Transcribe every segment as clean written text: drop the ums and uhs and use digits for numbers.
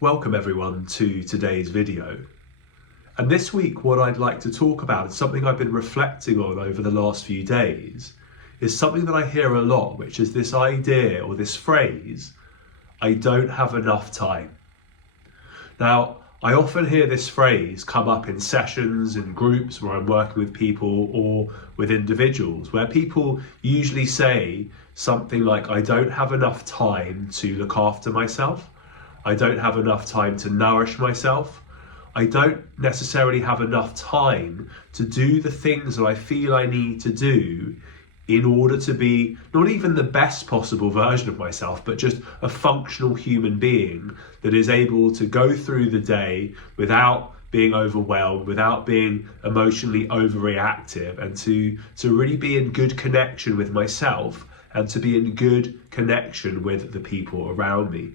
Welcome everyone to today's video. And this week what I'd like to talk about is something I've been reflecting on over the last few days, is something that I hear a lot, which is this idea or this phrase, I don't have enough time. Now, I often hear this phrase come up in sessions, in groups where I'm working with people or with individuals, where people usually say something like, I don't have enough time to look after myself. I don't have enough time to nourish myself. I don't necessarily have enough time to do the things that I feel I need to do in order to be not even the best possible version of myself, but just a functional human being that is able to go through the day without being overwhelmed, without being emotionally overreactive, and to really be in good connection with myself and to be in good connection with the people around me.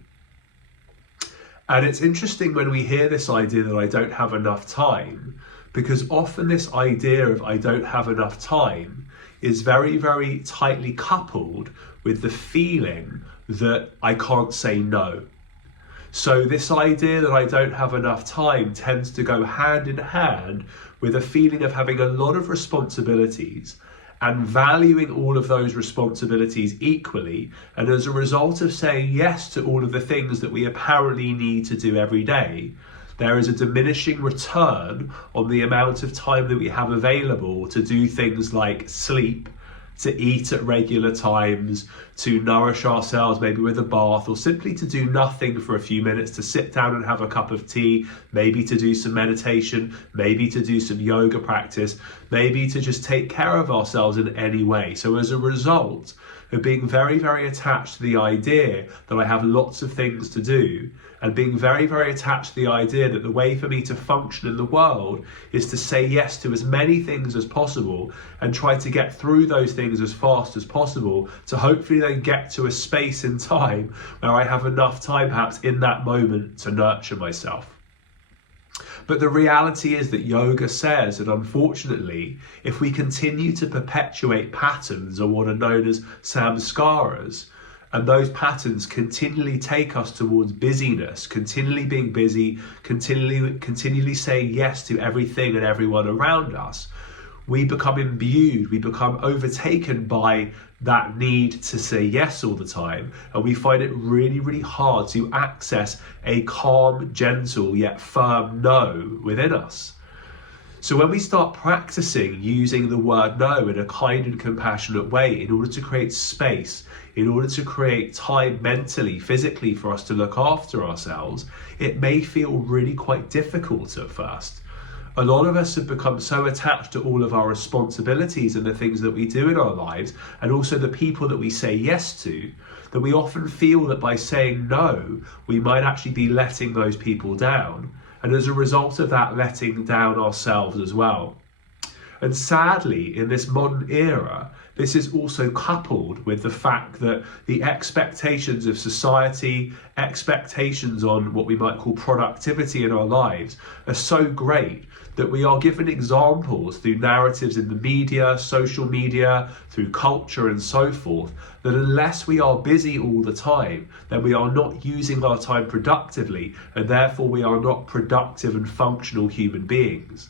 And it's interesting when we hear this idea that I don't have enough time, because often this idea of I don't have enough time is very, very tightly coupled with the feeling that I can't say no. So this idea that I don't have enough time tends to go hand in hand with a feeling of having a lot of responsibilities and valuing all of those responsibilities equally. And as a result of saying yes to all of the things that we apparently need to do every day, there is a diminishing return on the amount of time that we have available to do things like sleep, to eat at regular times, to nourish ourselves maybe with a bath, or simply to do nothing for a few minutes, to sit down and have a cup of tea, maybe to do some meditation, maybe to do some yoga practice, maybe to just take care of ourselves in any way. So as a result of being very, very attached to the idea that I have lots of things to do, and being very, very attached to the idea that the way for me to function in the world is to say yes to as many things as possible and try to get through those things as fast as possible to hopefully then get to a space in time where I have enough time perhaps in that moment to nurture myself. But the reality is that yoga says that unfortunately, if we continue to perpetuate patterns or what are known as samskāras, and those patterns continually take us towards busyness, continually being busy, continually saying yes to everything and everyone around us, we become imbued, we become overtaken by that need to say yes all the time. And we find it really, really hard to access a calm, gentle, yet firm no within us. So when we start practicing using the word no in a kind and compassionate way in order to create space, in order to create time mentally, physically for us to look after ourselves, it may feel really quite difficult at first. A lot of us have become so attached to all of our responsibilities and the things that we do in our lives, and also the people that we say yes to, that we often feel that by saying no, we might actually be letting those people down. And as a result of that, letting down ourselves as well. And sadly, in this modern era, this is also coupled with the fact that the expectations of society, expectations on what we might call productivity in our lives are so great that we are given examples through narratives in the media, social media, through culture and so forth, that unless we are busy all the time, then we are not using our time productively, and therefore we are not productive and functional human beings.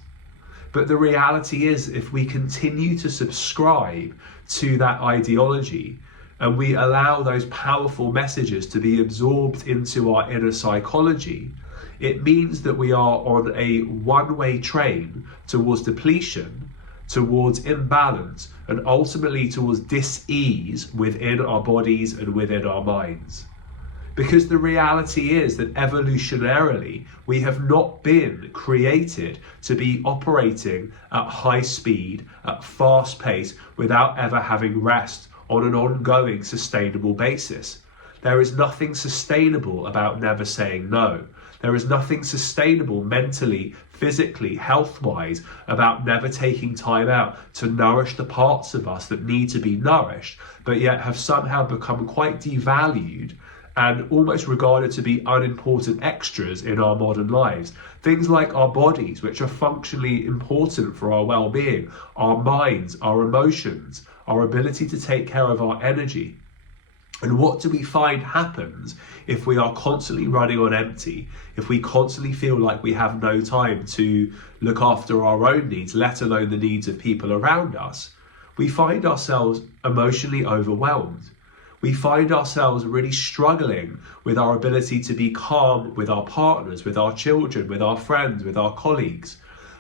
But the reality is, if we continue to subscribe to that ideology and we allow those powerful messages to be absorbed into our inner psychology, it means that we are on a one-way train towards depletion, towards imbalance, and ultimately towards dis-ease within our bodies and within our minds. Because the reality is that evolutionarily, we have not been created to be operating at high speed, at fast pace, without ever having rest on an ongoing sustainable basis. There is nothing sustainable about never saying no. There is nothing sustainable mentally, physically, health-wise about never taking time out to nourish the parts of us that need to be nourished, but yet have somehow become quite devalued and almost regarded to be unimportant extras in our modern lives. Things like our bodies, which are functionally important for our well-being, our minds, our emotions, our ability to take care of our energy. And what do we find happens if we are constantly running on empty, if we constantly feel like we have no time to look after our own needs, let alone the needs of people around us? We find ourselves emotionally overwhelmed. We find ourselves really struggling with our ability to be calm with our partners, with our children, with our friends, with our colleagues.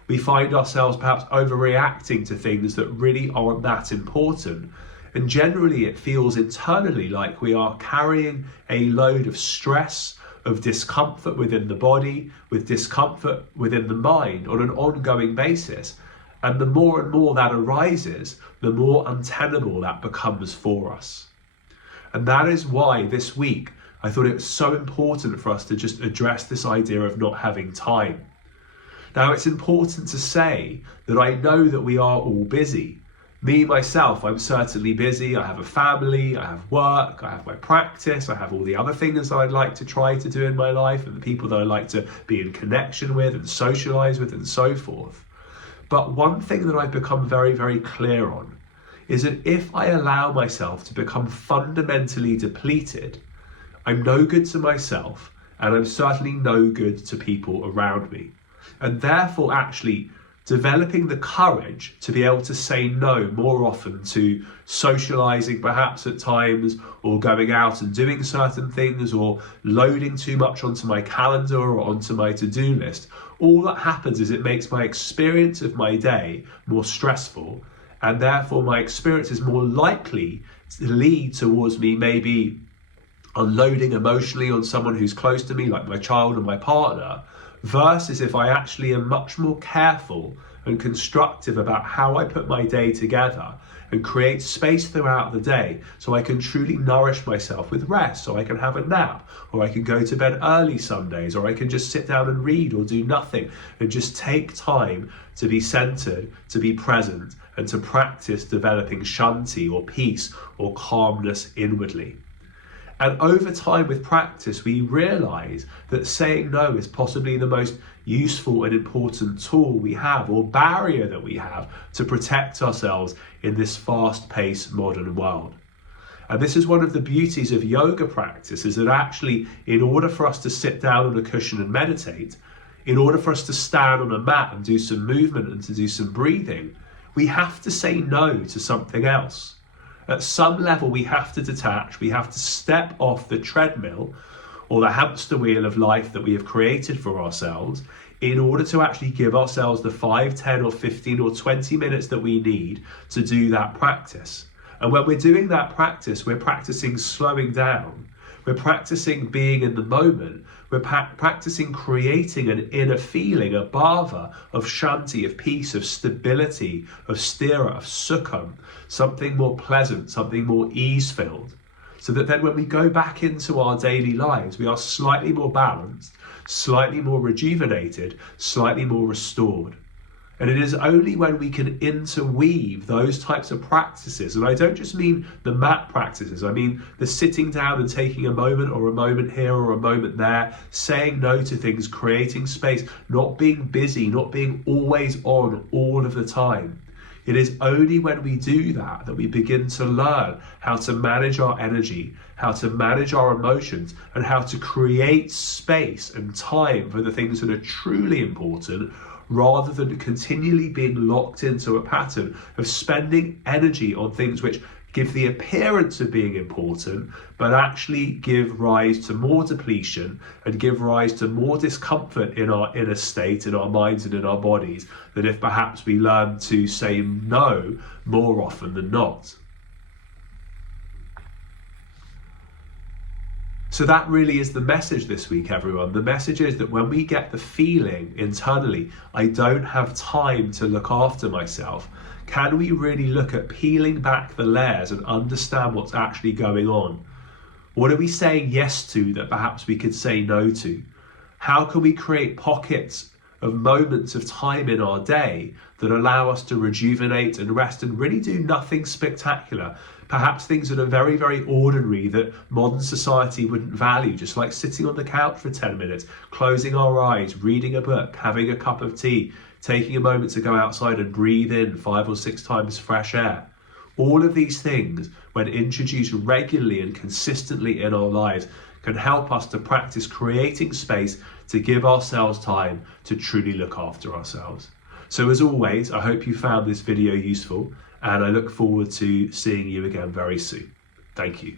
We find ourselves perhaps overreacting to things that really aren't that important. And generally it feels internally like we are carrying a load of stress, of discomfort within the body, with discomfort within the mind on an ongoing basis. And the more and more that arises, the more untenable that becomes for us. And that is why this week I thought it was so important for us to just address this idea of not having time. Now, it's important to say that I know that we are all busy. Me, myself, I'm certainly busy. I have a family, I have work, I have my practice, I have all the other things that I'd like to try to do in my life and the people that I like to be in connection with and socialize with and so forth. But one thing that I've become very, very clear on is that if I allow myself to become fundamentally depleted, I'm no good to myself and I'm certainly no good to people around me. And therefore, actually, developing the courage to be able to say no more often to socializing perhaps at times, or going out and doing certain things, or loading too much onto my calendar or onto my to-do list, all that happens is it makes my experience of my day more stressful, and therefore my experience is more likely to lead towards me maybe unloading emotionally on someone who's close to me, like my child or my partner, versus if I actually am much more careful and constructive about how I put my day together and create space throughout the day so I can truly nourish myself with rest, so I can have a nap, or I can go to bed early some days, or I can just sit down and read or do nothing and just take time to be centered, to be present, and to practice developing shanti or peace or calmness inwardly. And over time with practice, we realize that saying no is possibly the most useful and important tool we have, or barrier that we have, to protect ourselves in this fast-paced modern world. And this is one of the beauties of yoga practice, is that actually, in order for us to sit down on a cushion and meditate, in order for us to stand on a mat and do some movement and to do some breathing, we have to say no to something else. At some level, we have to detach, we have to step off the treadmill or the hamster wheel of life that we have created for ourselves in order to actually give ourselves the 5, 10 or 15 or 20 minutes that we need to do that practice. And when we're doing that practice, we're practicing slowing down. We're practicing being in the moment. We're practicing creating an inner feeling, a bhava of shanti, of peace, of stability, of sthira, of sukham, something more pleasant, something more ease-filled. So that then when we go back into our daily lives, we are slightly more balanced, slightly more rejuvenated, slightly more restored. And it is only when we can interweave those types of practices, and I don't just mean the mat practices, I mean the sitting down and taking a moment or a moment here or a moment there, saying no to things, creating space, not being busy, not being always on all of the time. It is only when we do that that we begin to learn how to manage our energy, how to manage our emotions, and how to create space and time for the things that are truly important, rather than continually being locked into a pattern of spending energy on things which give the appearance of being important, but actually give rise to more depletion and give rise to more discomfort in our inner state, in our minds and in our bodies, than if perhaps we learn to say no more often than not. So that really is the message this week, everyone. The message is that when we get the feeling internally, I don't have time to look after myself, can we really look at peeling back the layers and understand what's actually going on? What are we saying yes to that perhaps we could say no to? How can we create pockets of moments of time in our day that allow us to rejuvenate and rest and really do nothing spectacular? Perhaps things that are very, very ordinary that modern society wouldn't value, just like sitting on the couch for 10 minutes, closing our eyes, reading a book, having a cup of tea, taking a moment to go outside and breathe in 5 or 6 times fresh air. All of these things, when introduced regularly and consistently in our lives, can help us to practice creating space to give ourselves time to truly look after ourselves. So as always, I hope you found this video useful, and I look forward to seeing you again very soon. Thank you.